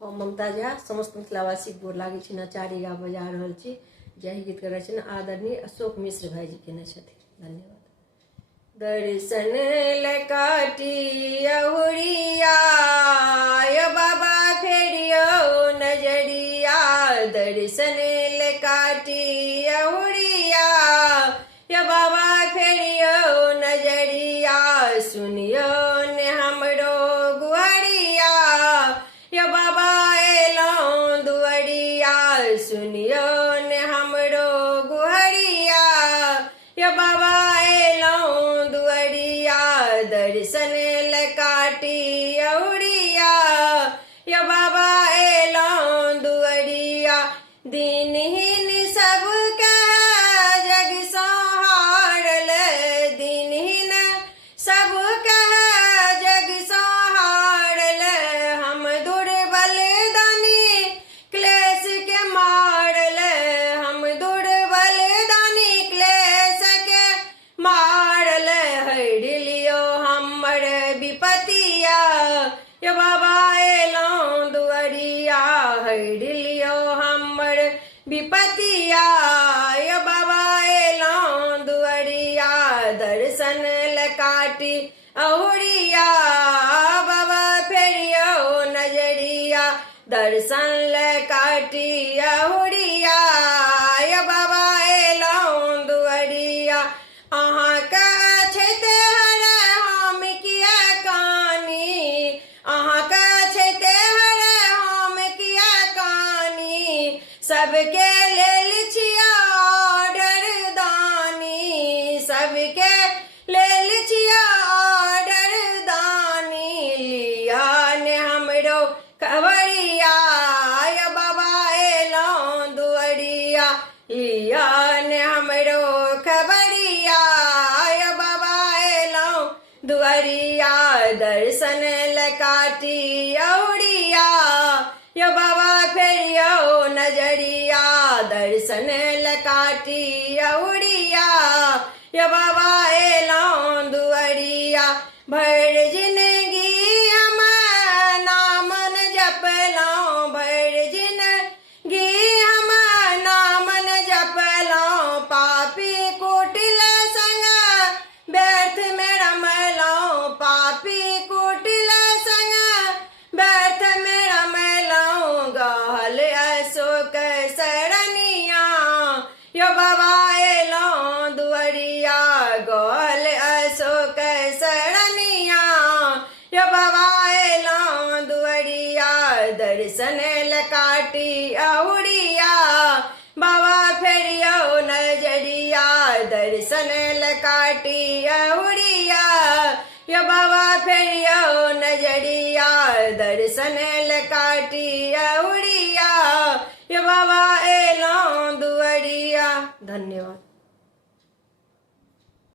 हम ममता झा समस्त मिथिलावासी गोर लागे छी, नचारी गा बजा रहल छी। जय गीत कर रचना आदरणीय अशोक मिश्र भाई जी केने छथिन। धन्यवाद। दर्शन लकाटी अहुरिया यो बाबा फेरियो नजरिया, दर्शन लकाटी अहुरिया यो बाबा फेरियो नजरिया, सुनियो ने हमरो गुहरिया यो बाबा एलौं दुअरिया, सुनियो ने हमरो गुहरिया यो बाबा एलौं दुअरिया, दर्शन लकाटी अहुरिया यो बाबा एलौं दुअरिया, दीनहीन सब कह जग संहारल, दीनहीन सब कह जग संहारल, हम दुर्बल दानी क्लेश के मारल, हम दुर्बल दानी क्लेश के मारल, हर लियो हमर विपतिया यो बाबा एलौं दुअरिया, हर लियो हमर विपतिया यो बाबा एलौं दुअरिया, दर्शन लकाटी अहुरिया बाबा फेरियो नजरिया, दर्शन लकाटी अहुरिया यो बाबा एलौं दुअरिया, अहाँ का छैते हर हम किया कानी, अहाँ का छैते हर हम किया कानी, सबके लेल छिया ऑर्डर दानी, सबके लेल छिया ऑर्डर दानी, लिया ने हमरो खबरिया यो बाबा एलौं दुअरिया, लिया ने हमरो खबरिया यो बाबा एलौं दुअरिया, दर्शन लकाटी अहुरिया यो बाबा फेरियो नजरिया, दर्शन लकाटी अहुरिया यो बाबा एलौं दुअरिया, भर जिंदगी हम नामन जपलौं, भर जिंदगी हम नामन जपलौं, पापी कुटिल संग व्यर्थ में रमलौं, पापी कुटिल संग व्यर्थ में रमलौं, गहल अशोक सरनिया यो बाबा एलौं दुअरिया, गहल अशोक सरनिया यो बाबा एलौं दुअरिया, दर्शन लकाटी अहुरिया बाबा फेरियो नजरिया, दर्शन लकाटी अहुरिया यो बाबा फेरियो नजरिया, दर्शन लकाटी अहुरिया यो बाबा एलौं दुअरिया। धन्यवाद।